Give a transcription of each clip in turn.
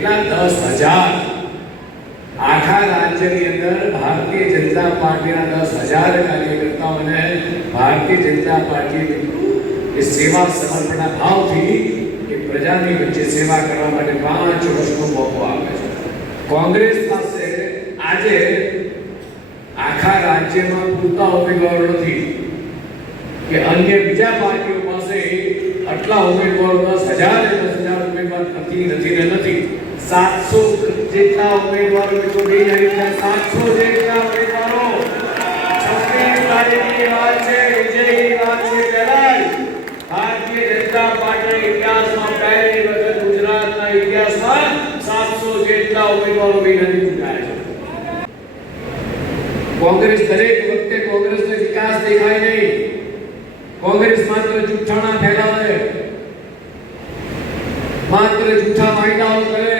કેટલા 10,000 આખા રાજ્યની અંદર ભારતીય જનતા પાર્ટીના 10,000 કાર્યકર્તાઓને ભારતીય જનતા પાર્ટીએ એ સેવા સમર્પણના ભાવથી એ પ્રજાની વચ્ચે સેવા કરવા માટે 5 વર્ષનો મોકો આપે છે. કોંગ્રેસ પાસે આજે આખા રાજ્યમાં પૂરતા ઉમેદવારો નથી કે અન્ય બીજા પાર્ટીઓ પાસે આટલા ઉમેદવારો 10,000 ઉમેદવાર નથી. 700 જેટલા ઉમેદવારો મિત્રો બે હજાર 700 જેટલા ઉમેદવારો 26 તારીખની વાત છે, વિજયની વાત છે. પહેલા ભારતીય જનતા પાર્ટીના ઇતિહાસમાં પહેલી વખત ગુજરાતના ઇતિહાસમાં 700 જેટલા ઉમેદવારો વિનંતી ચૂક્યા છે. કોંગ્રેસ દરેક વખતે કોંગ્રેસનો વિકાસ દેખાય નહીં. કોંગ્રેસ માત્ર જૂઠાણા ફેલાવે, માત્ર જૂઠા વાયદાઓ કરે,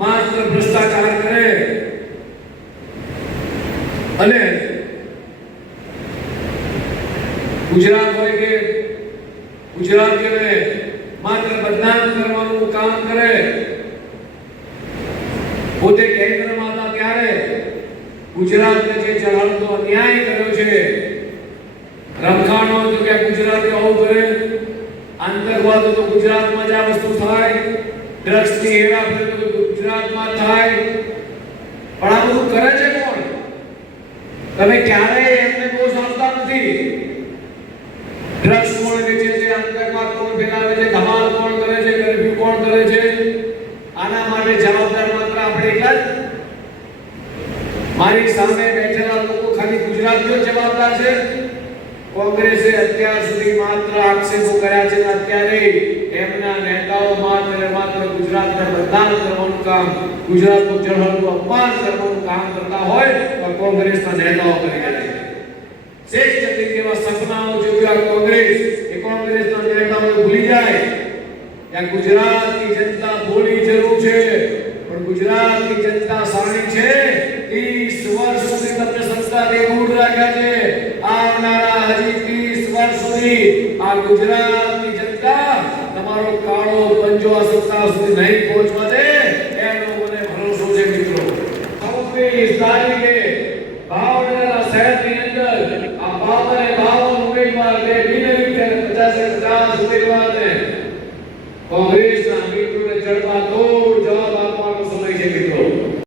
માત્ર ભ્રષ્ટાચાર કરે અને ગુજરાત હોય કે ગુજરાતીઓને માત્ર બદનામ કરવાનું કામ કરે. પોતે કેન્દ્રમાં હતા ત્યારે ગુજરાતને જે ચલાવતો અન્યાય કર્યો છે, રમખાણો તો કે ગુજરાતી આવું કરે, આતંકવાદ તો ગુજરાતમાં જ આ વસ્તુ થાય, ડ્રગ્સની હેરાફેરી તો ગુજરાતમાં થાય. પણ આ બધું કરે છે કોણ? તમે ક્યારેય એમને દોષ આપતા નથી. ડ્રગ્સ કોણ વેચે છે, આતંકવાદ કોણ ફેલાવે છે, ધમાલ કોણ કરે છે, કરફ્યુ કોણ કરે છે, આના માટે જવાબદાર માત્ર આપણે એકલા જ. મારી સામે બેઠેલા લોકો ખાલી ગુજરાતીઓ જવાબદાર છે. કોંગ્રેસે અત્યાર સુધી માત્ર આક્ષેપો કર્યા છે. અત્યારે એમના નેતાઓ માત્ર ગુજરાતને બદનામ કરવાનું કામ, ગુજરાતનું જળહળતું અપમાન કરવાનું કામ કરતા હોય તો કોંગ્રેસના નેતાઓ કરી રહ્યા છે. શ્રેષ્ઠ જગત જેવા સપનાઓ જોયા કોંગ્રેસ, એ કોંગ્રેસના નેતાઓ ભૂલી જાય કે ગુજરાતની જનતા બોલી જરૂર છે, પણ ગુજરાતની જનતા સાણી છે. 30 વર્ષ સુધી તમને સત્તાથી દૂર રાખ્યા છે. આવનારા હજી 30 વર્ષ સુધી આ ગુજરાતની જનતા તમારો કાળો પંજો આ સત્તા સુધી નહીં પહોંચવા દે, એનો મને ભરોસો છે મિત્રો. 26 તારીખે